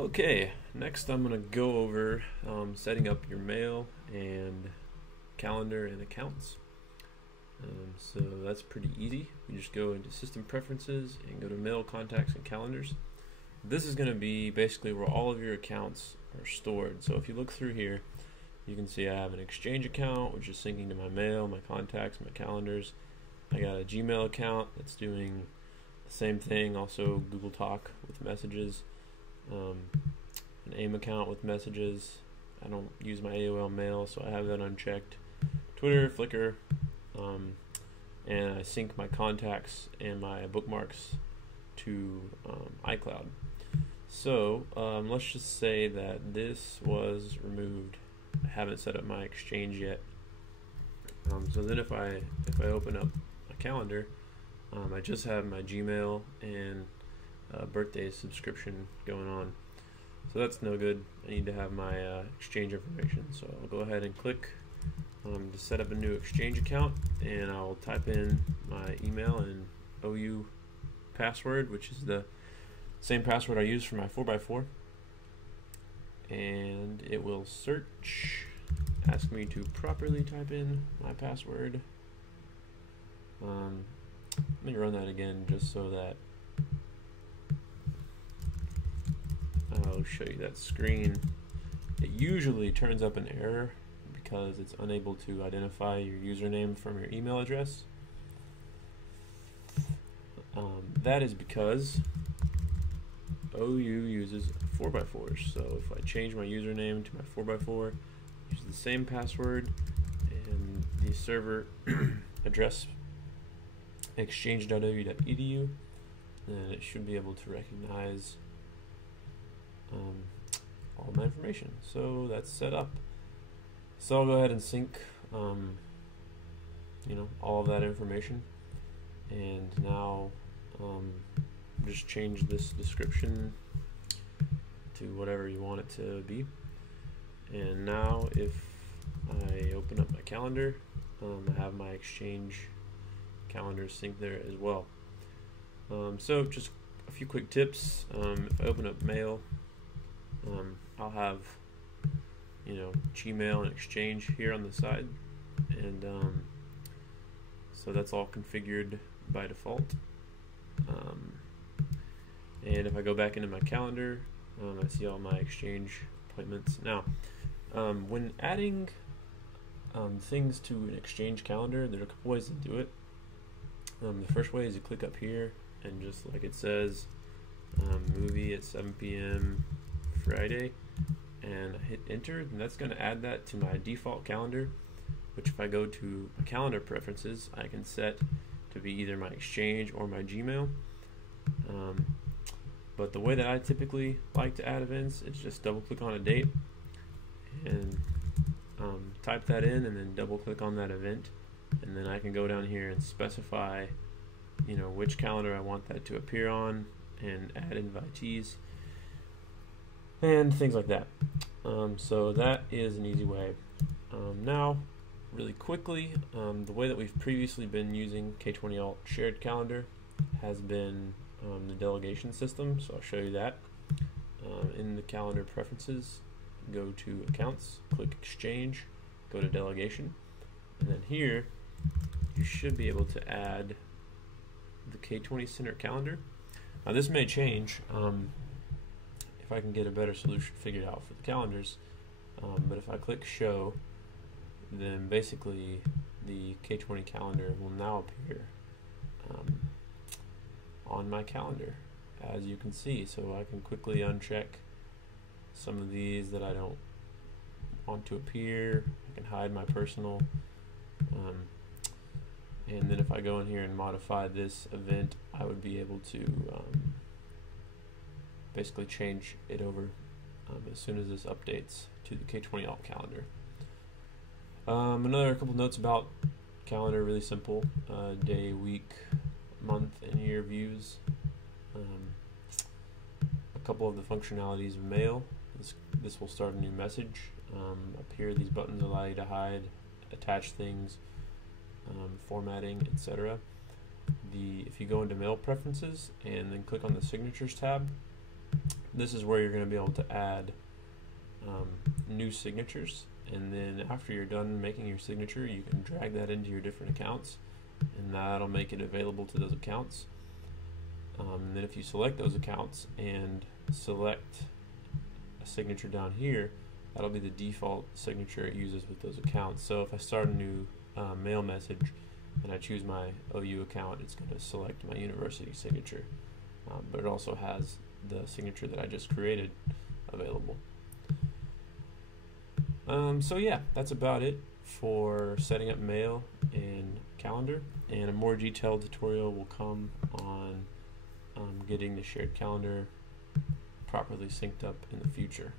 Okay, next I'm going to go over setting up your mail and calendar and accounts. So that's pretty easy. You just go into System Preferences and go to Mail, Contacts, and Calendars. This is going to be basically where all of your accounts are stored. So if you look through here, you can see I have an Exchange account, which is syncing to my mail, my contacts, my calendars. I got a Gmail account that's doing the same thing, also Google Talk with messages. An AIM account with messages. I don't use my AOL mail, so I have that unchecked. Twitter, Flickr, and I sync my contacts and my bookmarks to iCloud. So let's just say that this was removed. I haven't set up my Exchange yet. So then if I open up a calendar, I just have my Gmail and birthday subscription going on. So that's no good. I need to have my Exchange information. So I'll go ahead and click to set up a new Exchange account, and I'll type in my email and OU password, which is the same password I use for my 4x4. And it will search, ask me to properly type in my password. Let me run that again just so that I'll show you that screen. It usually turns up an error because it's unable to identify your username from your email address. That is because OU uses 4x4s. So if I change my username to my 4x4, use the same password, and the server address exchange.ou.edu, then it should be able to recognize all my information. So that's set up. So I'll go ahead and sync all of that information, and now just change this description to whatever you want it to be. And now if I open up my calendar, I have my Exchange calendar synced there as well. So just a few quick tips. If I open up Mail, I'll have Gmail and Exchange here on the side, and so that's all configured by default. And if I go back into my calendar, I see all my Exchange appointments. Now, when adding things to an Exchange calendar, there are a couple ways to do it. The first way is you click up here, and just like it says, movie at 7 p.m. Friday, and I hit enter, and that's going to add that to my default calendar, which if I go to my calendar preferences, I can set to be either my Exchange or my Gmail. But the way that I typically like to add events is just double click on a date and type that in, and then double click on that event, and then I can go down here and specify which calendar I want that to appear on, and add invitees and things like that. So that is an easy way. Now, really quickly, the way that we've previously been using K20Alt shared calendar has been the delegation system. So I'll show you that. In the calendar preferences, go to accounts, click Exchange, go to delegation, and then here you should be able to add the K20 Center calendar. Now this may change if I can get a better solution figured out for the calendars, but if I click show, then basically the K20 calendar will now appear on my calendar, as you can see. So I can quickly uncheck some of these that I don't want to appear. I can hide my personal, and then if I go in here and modify this event, I would be able to basically change it over as soon as this updates to the K20 Alt calendar. Another couple notes about calendar, really simple: day, week, month, and year views. A couple of the functionalities of Mail. This will start a new message. Up here, these buttons allow you to hide, attach things, formatting, etc. If you go into Mail Preferences and then click on the Signatures tab, this is where you're going to be able to add new signatures, and then after you're done making your signature, you can drag that into your different accounts, and that'll make it available to those accounts. And then if you select those accounts and select a signature down here, that'll be the default signature it uses with those accounts. So if I start a new mail message and I choose my OU account, it's going to select my university signature, but it also has the signature that I just created available. So yeah, that's about it for setting up mail and calendar, and a more detailed tutorial will come on getting the shared calendar properly synced up in the future.